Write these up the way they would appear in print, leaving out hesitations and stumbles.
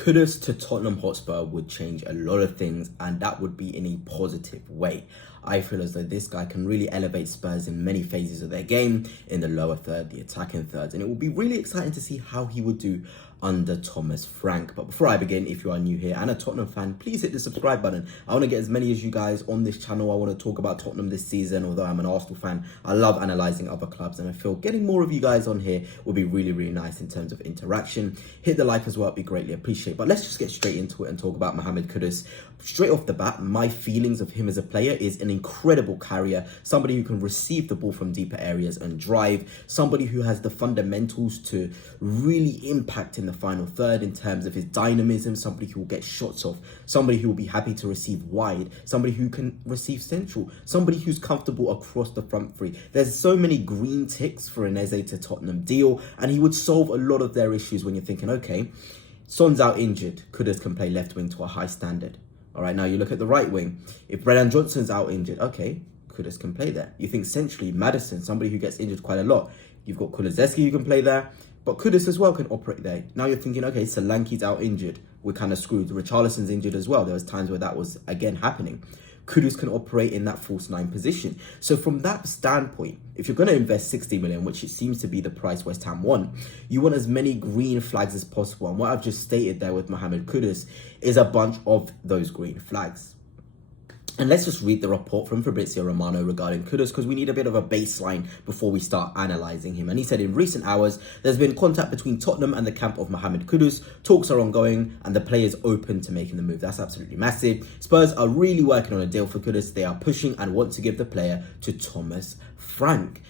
Kudus to Tottenham Hotspur would change a lot of things, and that would be in a positive way. I feel as though this guy can really elevate Spurs in many phases of their game, in the lower third, the attacking thirds, and it will be really exciting to see how he would do under Thomas Frank. But before I begin, if you are new here and a Tottenham fan, please hit the subscribe button. I want to get as many as you guys on this channel. I want to talk about Tottenham this season. Although I'm an Arsenal fan, I love analysing other clubs, and I feel getting more of you guys on here will be really, really nice in terms of interaction. Hit the like as well, it'd be greatly appreciated. But let's just get straight into it and talk about Mohammed Kudus. Straight off the bat, my feelings of him as a player is an incredible carrier, somebody who can receive the ball from deeper areas and drive, somebody who has the fundamentals to really impact in the final third in terms of his dynamism, somebody who will get shots off, somebody who will be happy to receive wide, somebody who can receive central, somebody who's comfortable across the front three. There's so many green ticks for an Eze to Tottenham deal, and he would solve a lot of their issues when you're thinking, okay, Son's out injured, Kudus can play left wing to a high standard. All right, now you look at the right wing. If Brennan Johnson's out injured, okay, Kudus can play there. You think centrally, Maddison, somebody who gets injured quite a lot. You've got Kulusevski who can play there, but Kudus as well can operate there. Now you're thinking, okay, Solanke's out injured. We're kind of screwed. Richarlison's injured as well. There was times where that was, again, happening. Kudus can operate in that false nine position. So from that standpoint, if you're going to invest 60 million, which it seems to be the price West Ham want, you want as many green flags as possible. And what I've just stated there with Mohammed Kudus is a bunch of those green flags. And let's just read the report from Fabrizio Romano regarding Kudus, because we need a bit of a baseline before we start analysing him. And he said, in recent hours, there's been contact between Tottenham and the camp of Mohammed Kudus. Talks are ongoing and the player is open to making the move. That's absolutely massive. Spurs are really working on a deal for Kudus. They are pushing and want to give the player to Thomas Frank.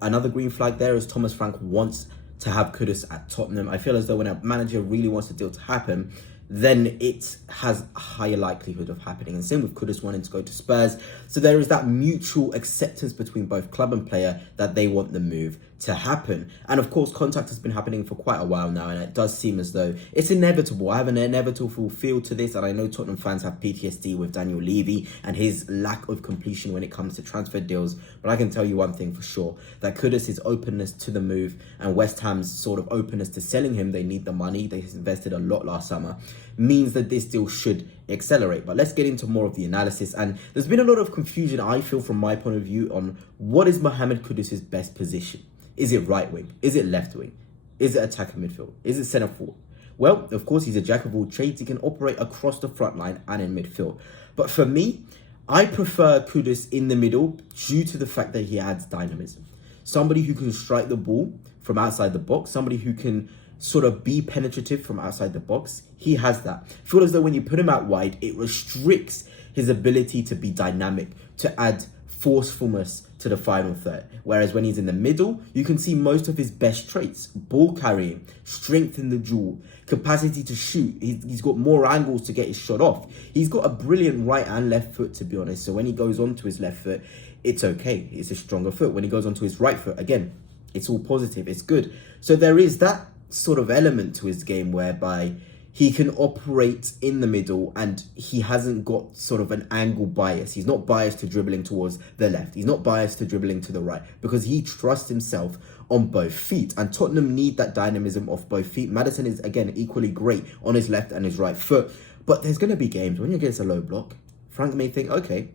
Another green flag there is Thomas Frank wants to have Kudus at Tottenham. I feel as though when a manager really wants the deal to happen, then it has a higher likelihood of happening. And same with Kudus wanting to go to Spurs. So there is that mutual acceptance between both club and player that they want the move to happen. And of course, contact has been happening for quite a while now, and it does seem as though it's inevitable. I have an inevitable feel to this, and I know Tottenham fans have PTSD with Daniel Levy and his lack of completion when it comes to transfer deals. But I can tell you one thing for sure, that Kudus' openness to the move and West Ham's sort of openness to selling him, they need the money, they invested a lot last summer, means that this deal should accelerate. But let's get into more of the analysis. And there's been a lot of confusion, I feel, from my point of view, on what is Mohammed Kudus' best position. Is it right wing? Is it left wing? Is it attacker midfield? Is it centre forward? Well, of course, he's a jack of all trades. He can operate across the front line and in midfield. But for me, I prefer Kudus in the middle due to the fact that he adds dynamism. Somebody who can strike the ball from outside the box, somebody who can sort of be penetrative from outside the box. He has that. I feel as though when you put him out wide, it restricts his ability to be dynamic, to add forcefulness to the final third. Whereas when he's in the middle, you can see most of his best traits: ball carrying, strength in the duel, capacity to shoot. He's got more angles to get his shot off. He's got a brilliant right and left foot, to be honest. So when he goes onto his left foot, it's okay. It's a stronger foot. When he goes onto his right foot, again, it's all positive. It's good. So there is that sort of element to his game whereby he can operate in the middle and he hasn't got sort of an angle bias. He's not biased to dribbling towards the left. He's not biased to dribbling to the right because he trusts himself on both feet. And Tottenham need that dynamism of both feet. Maddison is, again, equally great on his left and his right foot. But there's going to be games when you're against a low block, Frank may think, okay,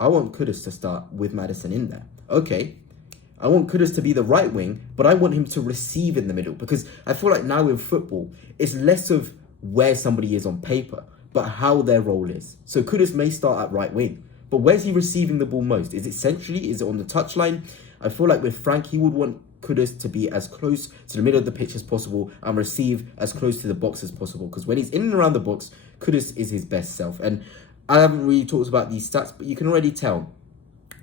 I want Kudus to start with Maddison in there. Okay, I want Kudus to be the right wing, but I want him to receive in the middle, because I feel like now in football, it's less of where somebody is on paper, but how their role is. So Kudus may start at right wing, but where's he receiving the ball most? Is it centrally? Is it on the touchline? I feel like with Frank, he would want Kudus to be as close to the middle of the pitch as possible and receive as close to the box as possible, because when he's in and around the box, Kudus is his best self. And I haven't really talked about these stats, but you can already tell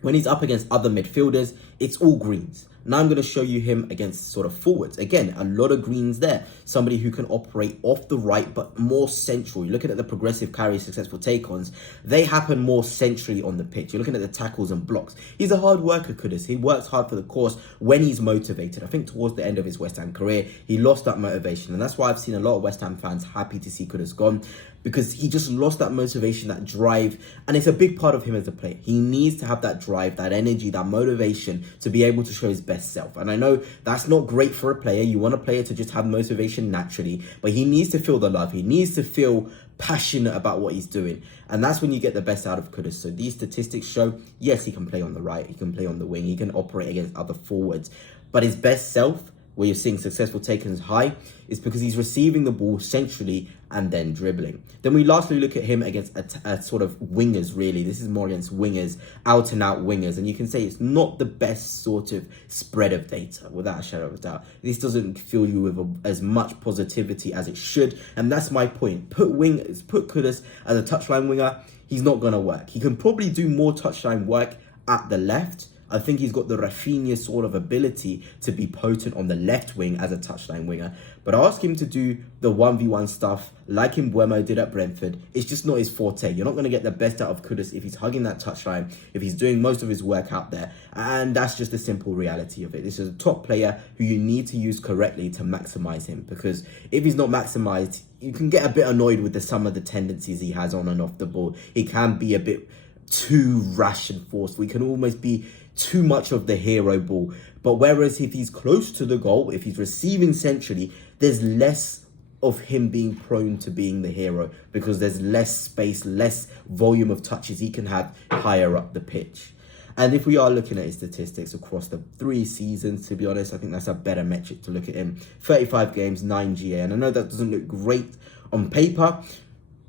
when he's up against other midfielders, it's all greens. Now I'm going to show you him against sort of forwards. Again, a lot of greens there. Somebody who can operate off the right, but more central. You're looking at the progressive carry, successful take-ons. They happen more centrally on the pitch. You're looking at the tackles and blocks. He's a hard worker, Kudus. He works hard for the cause when he's motivated. I think towards the end of his West Ham career, he lost that motivation. And that's why I've seen a lot of West Ham fans happy to see Kudus gone, because he just lost that motivation, that drive. And it's a big part of him as a player. He needs to have that drive, that energy, that motivation to be able to show his best best self. And I know that's not great for a player. You want a player to just have motivation naturally, but he needs to feel the love. He needs to feel passionate about what he's doing. And that's when you get the best out of Kudus. So these statistics show, yes, he can play on the right, he can play on the wing, he can operate against other forwards. But his best self, where you're seeing successful takings high, is because he's receiving the ball centrally and then dribbling. Then we lastly look at him against a sort of wingers, really. This is more against wingers, out and out wingers. And you can say it's not the best sort of spread of data, without a shadow of a doubt. This doesn't fill you with as much positivity as it should. And that's my point. Put Kudus as a touchline winger, he's not going to work. He can probably do more touchline work at the left. I think he's got the Rafinha sort of ability to be potent on the left wing as a touchline winger. But ask him to do the 1v1 stuff like Mbeumo did at Brentford. It's just not his forte. You're not going to get the best out of Kudus if he's hugging that touchline, if he's doing most of his work out there. And that's just the simple reality of it. This is a top player who you need to use correctly to maximize him. Because if he's not maximized, you can get a bit annoyed with some of the tendencies he has on and off the ball. He can be a bit too rash and forceful. He can almost be too much of the hero ball. But whereas if he's close to the goal, if he's receiving centrally, there's less of him being prone to being the hero because there's less space, less volume of touches he can have higher up the pitch. And if we are looking at his statistics across the 3 seasons, to be honest, I think that's a better metric to look at him. 35 games, 9 GA. And I know that doesn't look great on paper,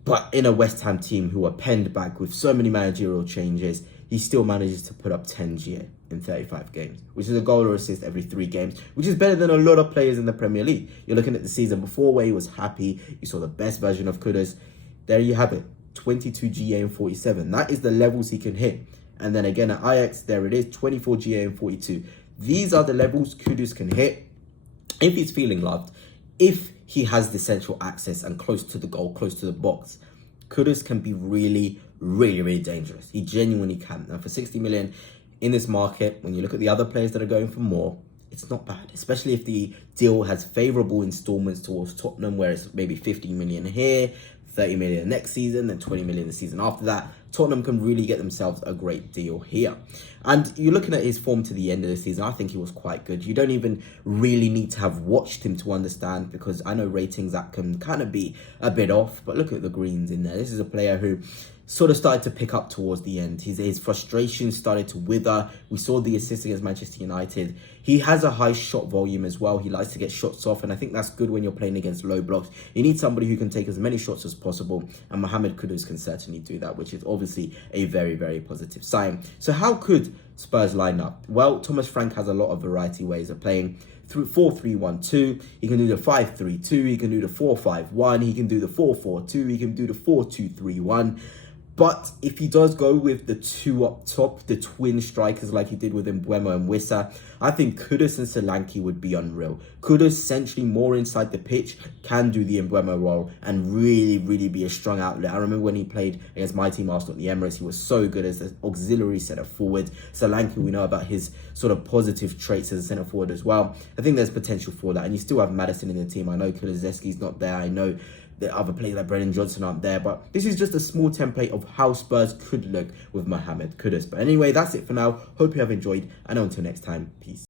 but in a West Ham team who are penned back with so many managerial changes, he still manages to put up 10 GA in 35 games, which is a goal or assist every 3 games, which is better than a lot of players in the Premier League. You're looking at the season before where he was happy. You saw the best version of Kudus. There you have it, 22 GA and 47. That is the levels he can hit. And then again at Ajax, there it is, 24 GA and 42. These are the levels Kudus can hit if he's feeling loved, if he has the central access and close to the goal, close to the box. Kudus can be really, really dangerous. He genuinely can. And for 60 million in this market, when you look at the other players that are going for more, it's not bad, especially if the deal has favourable installments towards Tottenham, where it's maybe 15 million here, 30 million next season, then 20 million the season after that. Tottenham can really get themselves a great deal here. And you're looking at his form to the end of the season, I think he was quite good. You don't even really need to have watched him to understand, because I know ratings that can kind of be a bit off, but look at the greens in there. This is a player who sort of started to pick up towards the end. His frustration started to wither. We saw the assist against Manchester United. He has a high shot volume as well. He likes to get shots off, and I think that's good when you're playing against low blocks. You need somebody who can take as many shots as possible, and Mohammed Kudus can certainly do that, which is obviously a very, very positive sign. So how could Spurs line up? Well, Thomas Frank has a lot of variety ways of playing. Through 4-3-1-2, he can do the 5-3-2, he can do the 4-5-1, he can do the 4-4-2, he can do the 4-2-3-1. But if he does go with the 2 up top, the twin strikers like he did with Mbeumo and Wissa, I think Kudus and Solanke would be unreal. Kudus, essentially more inside the pitch, can do the Mbeumo role and really, really be a strong outlet. I remember when he played against my team, Arsenal, at the Emirates, he was so good as an auxiliary centre forward. Solanke, we know about his sort of positive traits as a centre forward as well. I think there's potential for that. And you still have Maddison in the team. I know Kulusevski's not there. I know the other players like Brennan Johnson aren't there, but this is just a small template of how Spurs could look with Mohammed Kudus. But anyway, that's it for now. Hope you have enjoyed, and until next time, peace.